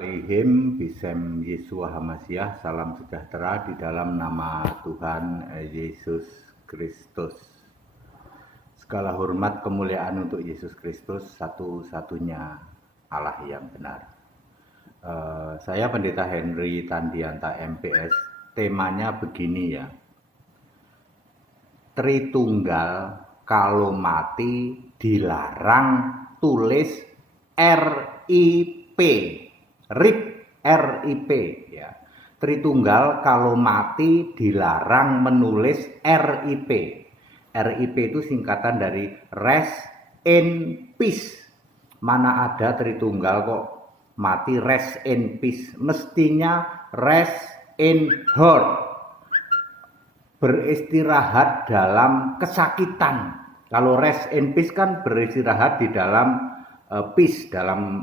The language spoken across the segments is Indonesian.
Alaihim Bisem Yesua Hamasiah, salam sejahtera di dalam nama Tuhan Yesus Kristus. Segala hormat kemuliaan untuk Yesus Kristus, satu-satunya Allah yang benar. Saya Pendeta Henry Tandianta MPS, temanya begini ya. Tritunggal kalau mati dilarang tulis RIP. RIP ya. Tritunggal kalau mati dilarang menulis RIP. RIP itu singkatan dari Rest in Peace. Mana ada Tritunggal kok mati Rest in Peace. Mestinya Rest in Heart. Beristirahat dalam kesakitan. Kalau Rest in Peace kan beristirahat di dalam peace, dalam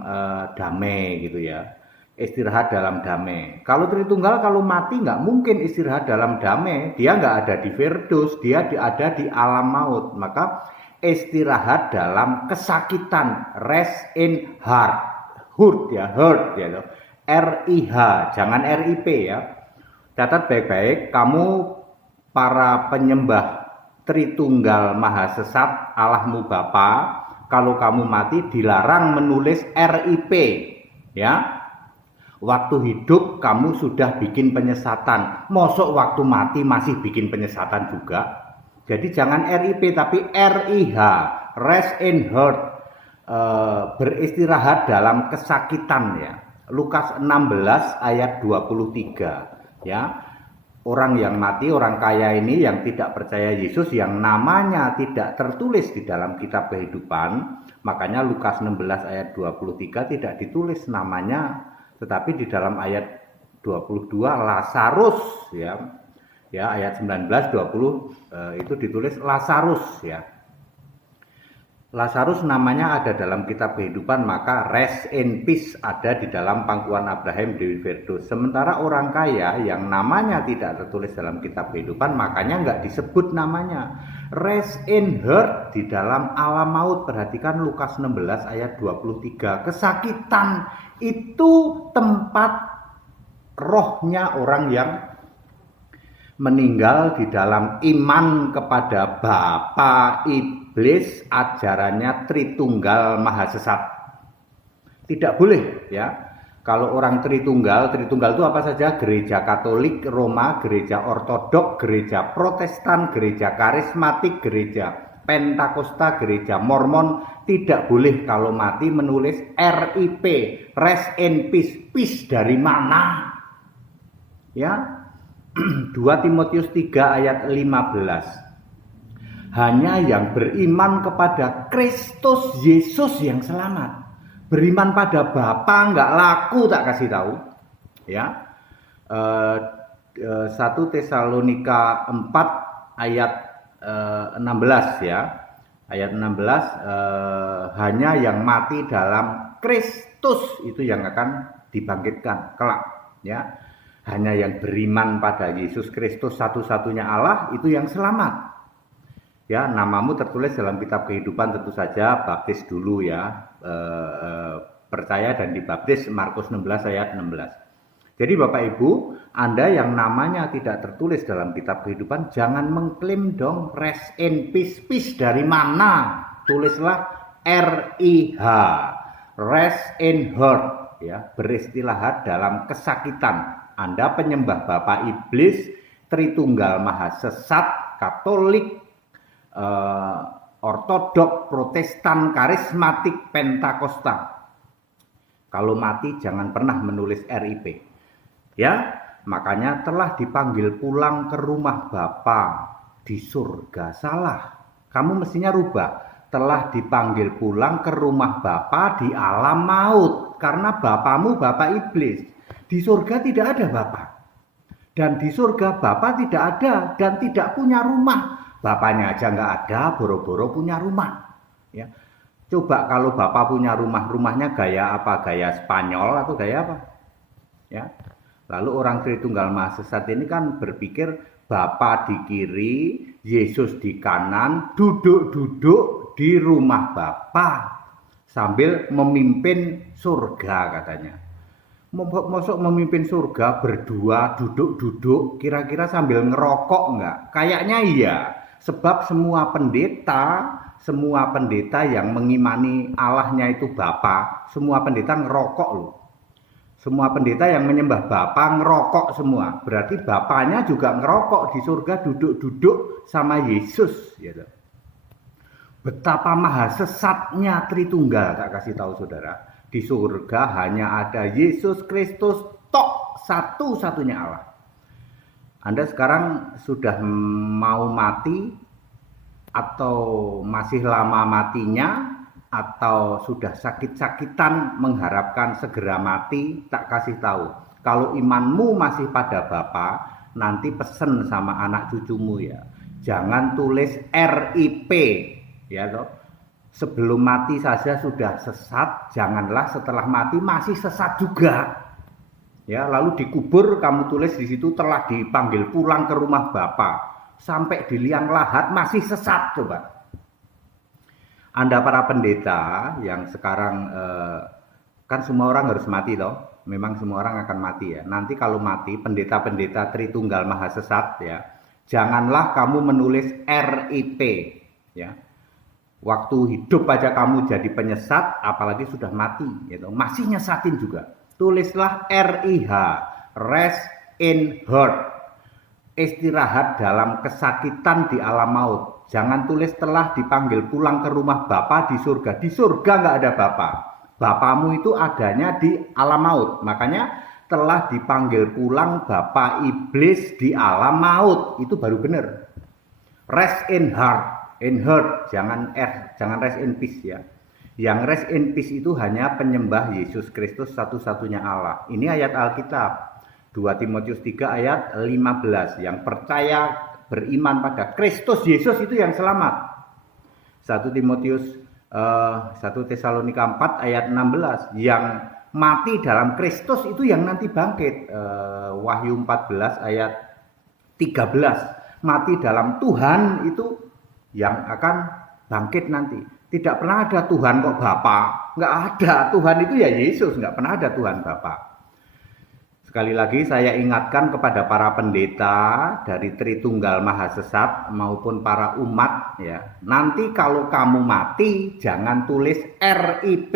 damai gitu ya. Istirahat dalam damai. Kalau Tritunggal kalau mati nggak mungkin istirahat dalam damai, dia nggak ada di Firdaus, dia ada di alam maut. Maka istirahat dalam kesakitan, rest in heart, hurt ya, RIH, jangan RIP ya. Catat baik-baik, kamu para penyembah Tritunggal Maha Sesat Allahmu Bapa, kalau kamu mati dilarang menulis RIP ya. Waktu hidup kamu sudah bikin penyesatan, mosok waktu mati masih bikin penyesatan juga. Jadi jangan RIP tapi RIH, rest in heart, beristirahat dalam kesakitan ya. Lukas 16 ayat 23 ya. Orang yang mati, orang kaya ini yang tidak percaya Yesus, yang namanya tidak tertulis di dalam kitab kehidupan, makanya Lukas 16 ayat 23 tidak ditulis namanya, tetapi di dalam ayat 22 Lazarus ya ayat 19 20 itu ditulis Lazarus ya. Lazarus namanya ada dalam kitab kehidupan, maka rest in peace ada di dalam pangkuan Abraham di Firdaus. Sementara orang kaya yang namanya tidak tertulis dalam kitab kehidupan, makanya nggak disebut namanya. Rest in heart di dalam alam maut. Perhatikan Lukas 16 ayat 23. Kesakitan itu tempat rohnya orang yang meninggal di dalam iman kepada Bapa Iblis, ajarannya Tritunggal Maha Sesat. Tidak boleh ya. Kalau orang Tritunggal itu apa saja? Gereja Katolik Roma, gereja Ortodok, gereja Protestan, gereja Karismatik, gereja Pentakosta, gereja Mormon, tidak boleh kalau mati menulis RIP, rest in peace. Peace dari mana? Ya. 2 Timotius 3 ayat 15. Hanya yang beriman kepada Kristus Yesus yang selamat. Beriman pada Bapa nggak laku, tak kasih tahu. Ya. 1 Tesalonika 4 ayat 16 ya. Ayat 16, hanya yang mati dalam Kristus itu yang akan dibangkitkan kelak ya. Hanya yang beriman pada Yesus Kristus satu-satunya Allah itu yang selamat. Ya, namamu tertulis dalam kitab kehidupan tentu saja, baptis dulu ya. Percaya dan dibaptis, Markus 16 ayat 16. Jadi Bapak Ibu, Anda yang namanya tidak tertulis dalam kitab kehidupan, jangan mengklaim dong rest in peace. Peace dari mana? Tulislah RIH, rest in heart ya, beristirahat dalam kesakitan. Anda penyembah Bapa Iblis, Tritunggal Maha Sesat, Katolik, Ortodok, Protestan, Karismatik, Pentakosta. Kalau mati jangan pernah menulis RIP. Ya, makanya telah dipanggil pulang ke rumah Bapa di surga. Salah. Kamu mestinya rubah. Telah dipanggil pulang ke rumah Bapa di alam maut. Karena bapamu Bapa Iblis. Di surga tidak ada Bapa. Dan di surga Bapa tidak ada dan tidak punya rumah. Bapaknya aja nggak ada, boro-boro punya rumah. Ya. Coba kalau Bapak punya rumah, rumahnya gaya apa? Gaya Spanyol atau gaya apa? Ya. Lalu orang Tritunggal Maha Sesat ini kan berpikir Bapa di kiri, Yesus di kanan, duduk-duduk di rumah Bapa sambil memimpin surga katanya. Mosok memimpin surga berdua duduk-duduk kira-kira sambil ngerokok enggak? Kayaknya iya. Sebab semua pendeta yang mengimani Allahnya itu Bapa, semua pendeta ngerokok loh. Semua pendeta yang menyembah Bapa ngerokok semua. Berarti Bapaknya juga ngerokok di surga duduk-duduk sama Yesus gitu. Betapa maha sesatnya Tritunggal, tak kasih tahu saudara. Di surga hanya ada Yesus Kristus tok, satu-satunya Allah. Anda sekarang sudah mau mati atau masih lama matinya atau sudah sakit-sakitan mengharapkan segera mati, tak kasih tahu. Kalau imanmu masih pada Bapa, nanti pesen sama anak cucumu ya. Jangan tulis RIP ya toh. Sebelum mati saja sudah sesat, janganlah setelah mati masih sesat juga. Ya, lalu dikubur kamu tulis di situ telah dipanggil pulang ke rumah Bapa. Sampai di liang lahat masih sesat coba. Anda para pendeta yang sekarang kan semua orang harus mati loh. Memang semua orang akan mati ya. Nanti kalau mati pendeta-pendeta Tritunggal Maha Sesat ya, janganlah kamu menulis RIP ya. Waktu hidup aja kamu jadi penyesat, apalagi sudah mati, gitu. Masih nyesatin juga. Tulislah RIH, rest in hurt, istirahat dalam kesakitan di alam maut. Jangan tulis telah dipanggil pulang ke rumah Bapa di surga. Di surga nggak ada Bapa. Bapamu itu adanya di alam maut. Makanya telah dipanggil pulang Bapa iblis di alam maut. Itu baru benar. Rest in heart. In hurt, jangan rest in peace ya. Yang rest in peace itu hanya penyembah Yesus Kristus satu-satunya Allah. Ini ayat Alkitab. 2 Timotius 3 ayat 15. Yang percaya beriman pada Kristus Yesus itu yang selamat. 1 Tesalonika 4 ayat 16. Yang mati dalam Kristus itu yang nanti bangkit. Wahyu 14 ayat 13. Mati dalam Tuhan itu yang akan bangkit nanti. Tidak pernah ada Tuhan kok Bapa. Nggak ada. Tuhan itu ya Yesus. Nggak pernah ada Tuhan Bapa. Sekali lagi saya ingatkan kepada para pendeta dari Tritunggal Maha Sesat maupun para umat ya. Nanti kalau kamu mati jangan tulis RIP.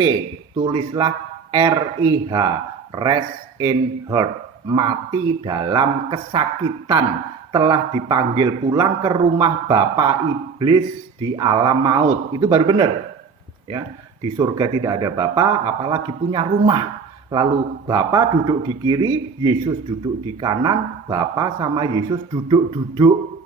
Tulislah RIH. Rest in hurt. Mati dalam kesakitan. Telah dipanggil pulang ke rumah Bapa iblis di alam maut. Itu baru benar. Ya, di surga tidak ada Bapa, apalagi punya rumah. Lalu Bapa duduk di kiri, Yesus duduk di kanan, Bapa sama Yesus duduk-duduk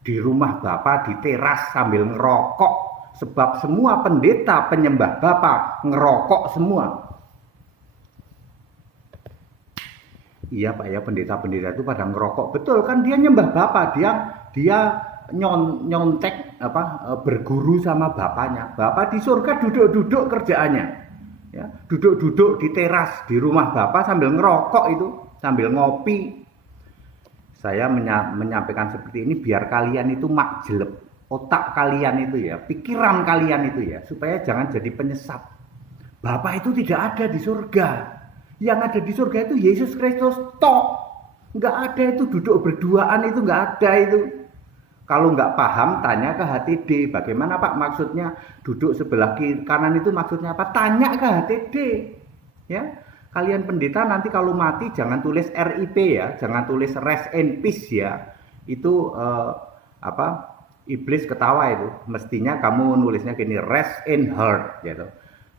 di rumah Bapa di teras sambil ngerokok. Sebab semua pendeta penyembah Bapa ngerokok semua. Iya Pak ya, pendeta-pendeta itu pada ngerokok. Betul kan, dia nyembah Bapa, dia nyontek berguru sama Bapaknya. Bapa di surga duduk-duduk kerjaannya. Ya, duduk-duduk di teras di rumah Bapa sambil ngerokok itu, sambil ngopi. Saya menyampaikan seperti ini biar kalian itu makjeleb, otak kalian itu ya, pikiran kalian itu ya, supaya jangan jadi penyesat. Bapa itu tidak ada di surga. Yang ada di surga itu Yesus Kristus tok. Nggak ada itu duduk berduaan, itu nggak ada itu. Kalau nggak paham tanya ke HTD. Bagaimana Pak maksudnya duduk sebelah kiri kanan itu maksudnya apa? Tanya ke HTD. Ya, kalian pendeta nanti kalau mati jangan tulis RIP ya, jangan tulis rest in peace ya. Itu iblis ketawa itu. Mestinya kamu nulisnya gini, rest in heart gitu.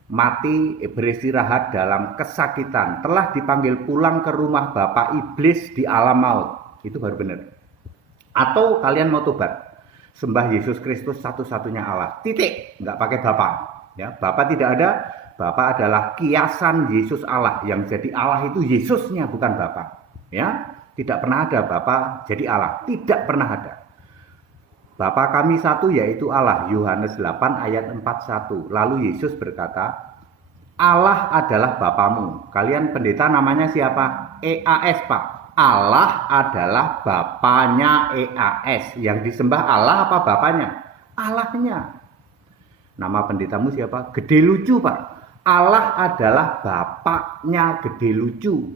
Mati beristirahat dalam kesakitan, telah dipanggil pulang ke rumah Bapa iblis di alam maut. Itu baru benar. Atau kalian mau tobat, sembah Yesus Kristus satu-satunya Allah. Titik, nggak pakai Bapa. Ya, Bapa tidak ada. Bapa adalah kiasan Yesus Allah. Yang jadi Allah itu Yesusnya, bukan Bapa. Ya, tidak pernah ada Bapa jadi Allah. Tidak pernah ada. Bapa kami satu yaitu Allah. Yohanes 8 ayat 41. Lalu Yesus berkata, Allah adalah Bapamu. Kalian pendeta namanya siapa? EAS Pak. Allah adalah Bapanya EAS. Yang disembah Allah apa Bapanya? Allahnya. Nama pendetamu siapa? Gede lucu Pak. Allah adalah bapaknya gede lucu.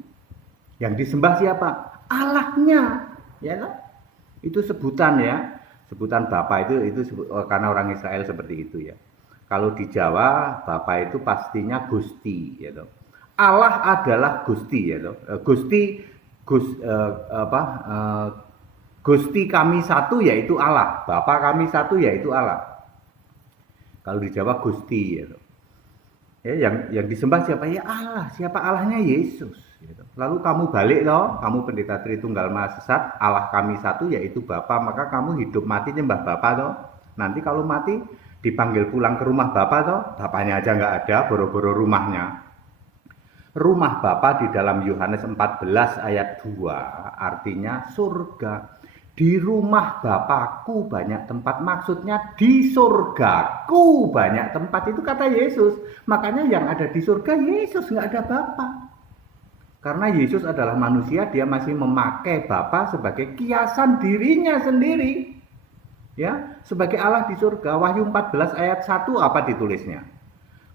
Yang disembah siapa? Allahnya. Ya kan? Itu sebutan ya. Sebutan Bapa itu karena orang Israel seperti itu ya. Kalau di Jawa Bapa itu pastinya Gusti gitu. Allah adalah Gusti ya. Gusti Gusti kami satu yaitu Allah. Bapa kami satu yaitu Allah. Kalau di Jawa Gusti gitu. Ya, yang disembah siapa? Ya Allah. Siapa Allahnya? Yesus. Gitu. Lalu kamu balik loh, kamu pendeta Tritunggal Maha Sesat, Allah kami satu yaitu Bapa, maka kamu hidup mati nyembah Bapa toh. Nanti kalau mati dipanggil pulang ke rumah Bapa toh, Bapaknya aja nggak ada, boro-boro rumahnya. Rumah Bapa di dalam Yohanes 14 ayat 2 artinya surga. Di rumah Bapakku banyak tempat, maksudnya di surgaku banyak tempat, itu kata Yesus. Makanya yang ada di surga Yesus, nggak ada Bapa. Karena Yesus adalah manusia, dia masih memakai Bapa sebagai kiasan dirinya sendiri. Ya, sebagai Allah di surga. Wahyu 14 ayat 1 apa ditulisnya?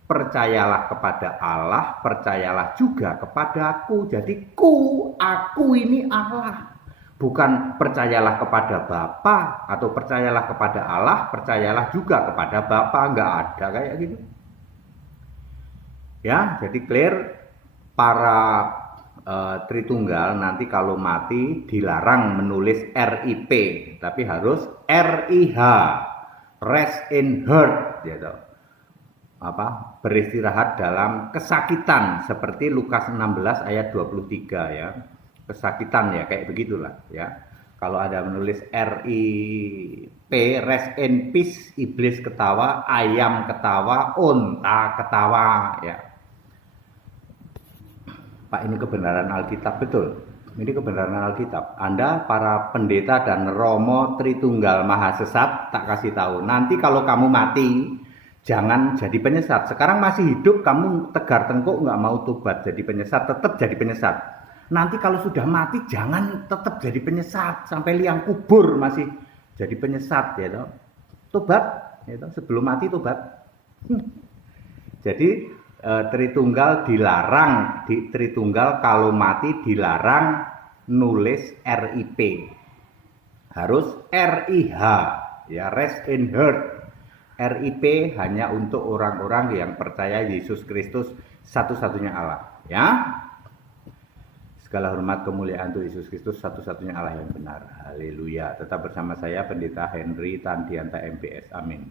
Percayalah kepada Allah, percayalah juga kepadaku. Jadi aku ini Allah. Bukan percayalah kepada Bapa atau percayalah kepada Allah, percayalah juga kepada Bapa, enggak ada kayak gitu. Ya, jadi clear. Para Tritunggal nanti kalau mati dilarang menulis RIP, tapi harus RIH, rest in heart gitu. Beristirahat dalam kesakitan seperti Lukas 16 ayat 23 ya. Kesakitan ya, kayak begitulah ya. Kalau ada menulis RIP, rest in peace, iblis ketawa, ayam ketawa, unta ketawa ya. Pak, ini kebenaran Alkitab, betul. Ini kebenaran Alkitab. Anda para pendeta dan Romo Tritunggal Maha Sesat, tak kasih tahu. Nanti kalau kamu mati, jangan jadi penyesat. Sekarang masih hidup, kamu tegar tengkuk nggak mau tobat jadi penyesat, tetap jadi penyesat. Nanti kalau sudah mati, jangan tetap jadi penyesat sampai liang kubur masih jadi penyesat, ya toh. Tobat, ya toh. Sebelum mati tobat. Jadi Tritunggal dilarang, Tritunggal kalau mati dilarang nulis RIP, harus RIH, ya, rest in heart. RIP hanya untuk orang-orang yang percaya Yesus Kristus satu-satunya Allah, ya. Segala hormat kemuliaan untuk Yesus Kristus satu-satunya Allah yang benar. Haleluya. Tetap bersama saya Pendeta Henry Tandianta MBS. Amin.